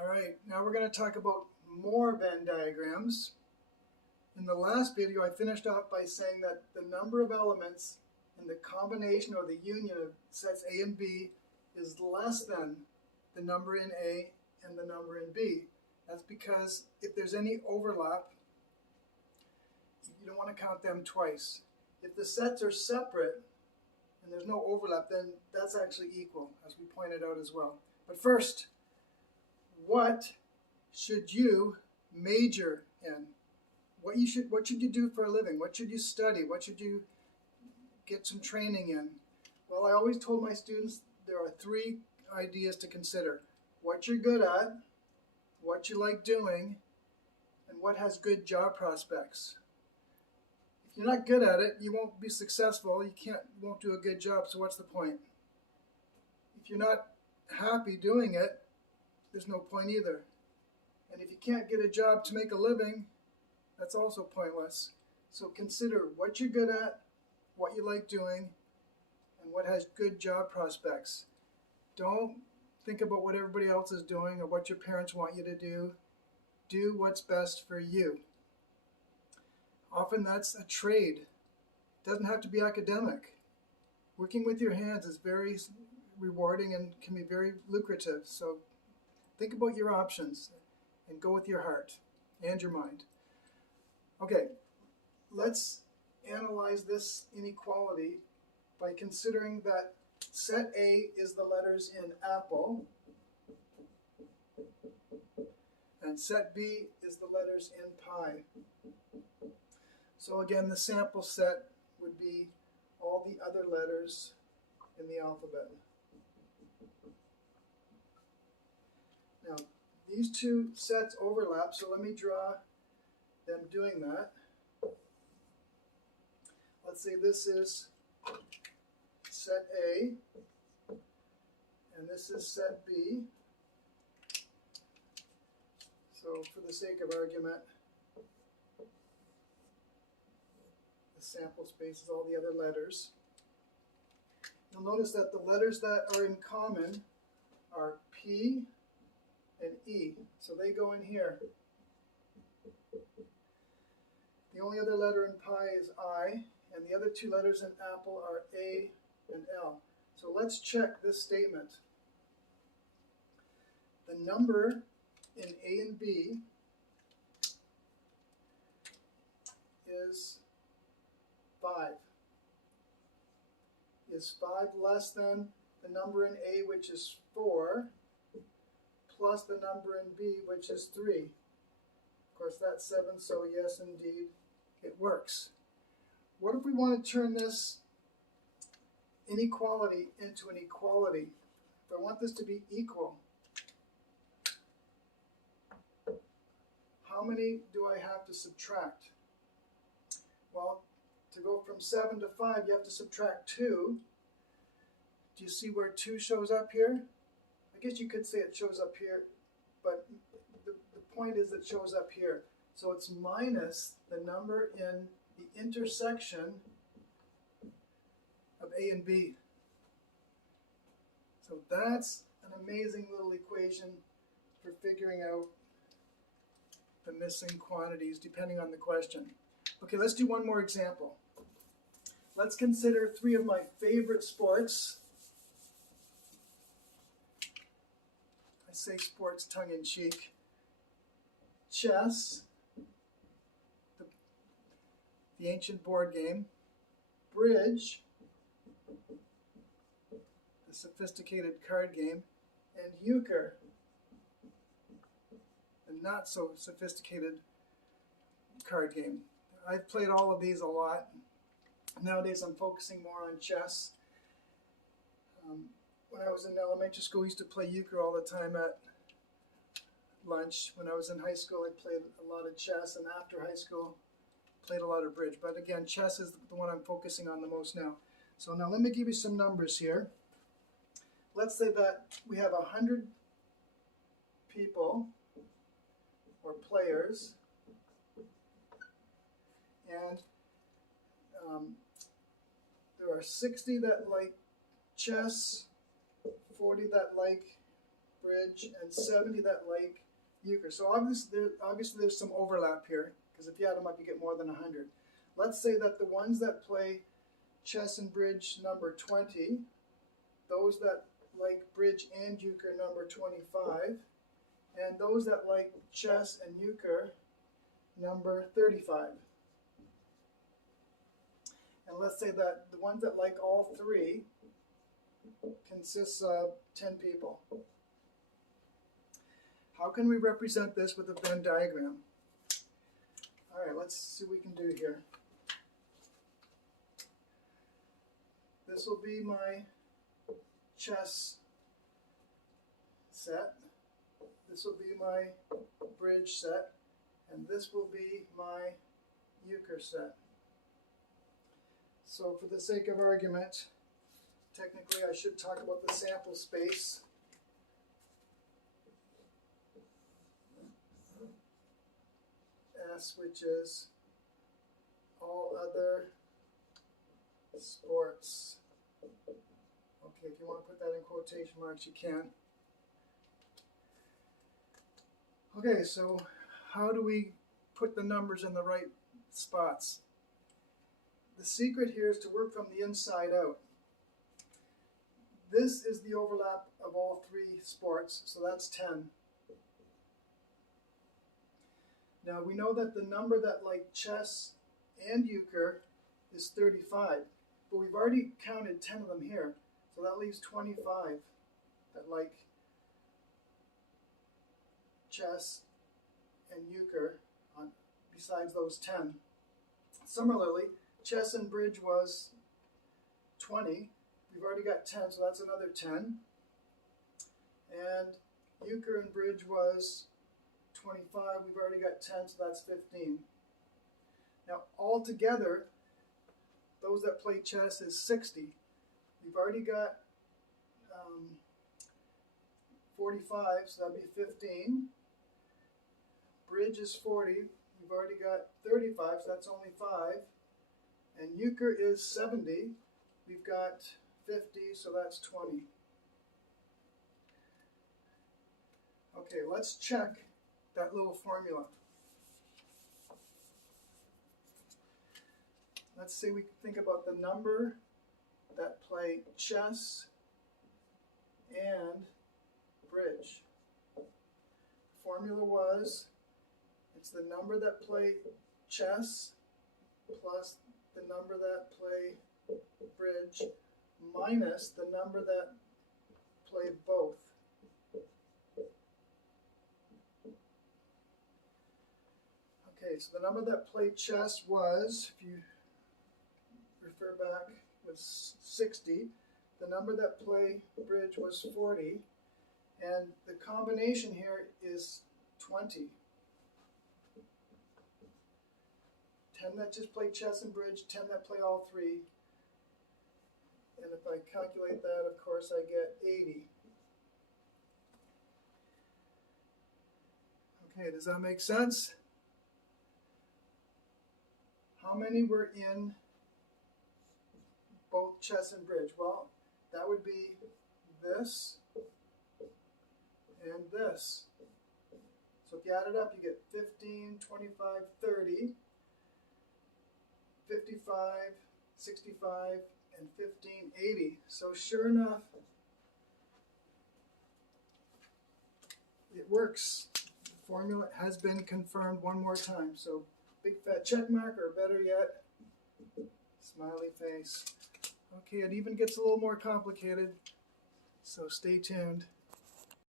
All right, now we're going to talk about more Venn diagrams. In the last video, I finished off by saying that the number of elements in the combination or the union of sets A and B is less than the number in A and the number in B. That's because if there's any overlap, you don't want to count them twice. If the sets are separate and there's no overlap, then that's actually equal, as we pointed out as well. But first, what should you major in? What should you do for a living? What should you study? What should you get some training in? Well, I always told my students there are three ideas to consider: what you're good at, what you like doing, and what has good job prospects. If you're not good at it, you won't be successful. You won't do a good job, so what's the point? If you're not happy doing it, there's no point either. And if you can't get a job to make a living, that's also pointless. So consider what you're good at, what you like doing, and what has good job prospects. Don't think about what everybody else is doing or what your parents want you to do. Do what's best for you. Often that's a trade. It doesn't have to be academic. Working with your hands is very rewarding and can be very lucrative. So think about your options and go with your heart and your mind. Okay, let's analyze this inequality by considering that set A is the letters in apple and set B is the letters in pie. So again, the sample set would be all the other letters in the alphabet. Now, these two sets overlap, so let me draw them doing that. Let's say this is set A, and this is set B. So for the sake of argument, the sample space is all the other letters. You'll notice that the letters that are in common are P and E, so they go in here. The only other letter in pie is I, and the other two letters in apple are A and L. So let's check this statement. The number in A and B is 5. Is 5 less than the number in A, which is 4, plus the number in B, which is 3? Of course, that's 7, so yes, indeed, it works. What if we want to turn this inequality into an equality? If I want this to be equal, how many do I have to subtract? Well, to go from 7 to 5, you have to subtract 2. Do you see where 2 shows up here? I guess you could say it shows up here, but the point is it shows up here. So it's minus the number in the intersection of A and B. So that's an amazing little equation for figuring out the missing quantities depending on the question. Okay, let's do one more example. Let's consider 3 of my favorite sports. I say sports tongue-in-cheek. Chess, the ancient board game. Bridge, the sophisticated card game. And euchre, the not so sophisticated card game. I've played all of these a lot. Nowadays I'm focusing more on chess. When I was in elementary school, I used to play euchre all the time at lunch. When I was in high school, I played a lot of chess, and after high school, played a lot of bridge. But again, chess is the one I'm focusing on the most now. So now let me give you some numbers here. Let's say that we have 100 people or players, and there are 60 that like chess, 40 that like bridge, and 70 that like euchre. So obviously there's some overlap here, because if you add them up, you get more than 100. Let's say that the ones that play chess and bridge number 20, those that like bridge and euchre number 25, and those that like chess and euchre number 35. And let's say that the ones that like all three consists of 10 people. How can we represent this with a Venn diagram? All right, let's see what we can do here. This will be my chess set. This will be my bridge set. And this will be my euchre set. So for the sake of argument, technically I should talk about the sample space. S, which is all other sports. Okay, if you want to put that in quotation marks, you can. Okay, so how do we put the numbers in the right spots? The secret here is to work from the inside out. This is the overlap of all three sports, so that's 10. Now we know that the number that like chess and euchre is 35, but we've already counted 10 of them here, so that leaves 25 that like chess and euchre besides those 10. Similarly, chess and bridge was 20. We've already got 10, so that's another 10. And euchre and bridge was 25. We've already got 10, so that's 15. Now, altogether, those that play chess is 60. We've already got 45, so that'd be 15. Bridge is 40. We've already got 35, so that's only 5. And euchre is 70. We've got 50, so that's 20. Okay, let's check that little formula. Let's say we think about the number that play chess and bridge. The formula was, it's the number that play chess plus the number that play bridge minus the number that play both. Okay, so the number that played chess was, if you refer back, was 60. The number that played bridge was 40. And the combination here is 20. 10 that just play chess and bridge, 10 that play all three. And if I calculate that, of course, I get 80. Okay, does that make sense? How many were in both chess and bridge? Well, that would be this and this. So if you add it up, you get 15, 25, 30, 55, 65, and 15, 80. So sure enough, it works. The formula has been confirmed one more time. So big fat check mark, or better yet, smiley face. Okay, it even gets a little more complicated, so stay tuned.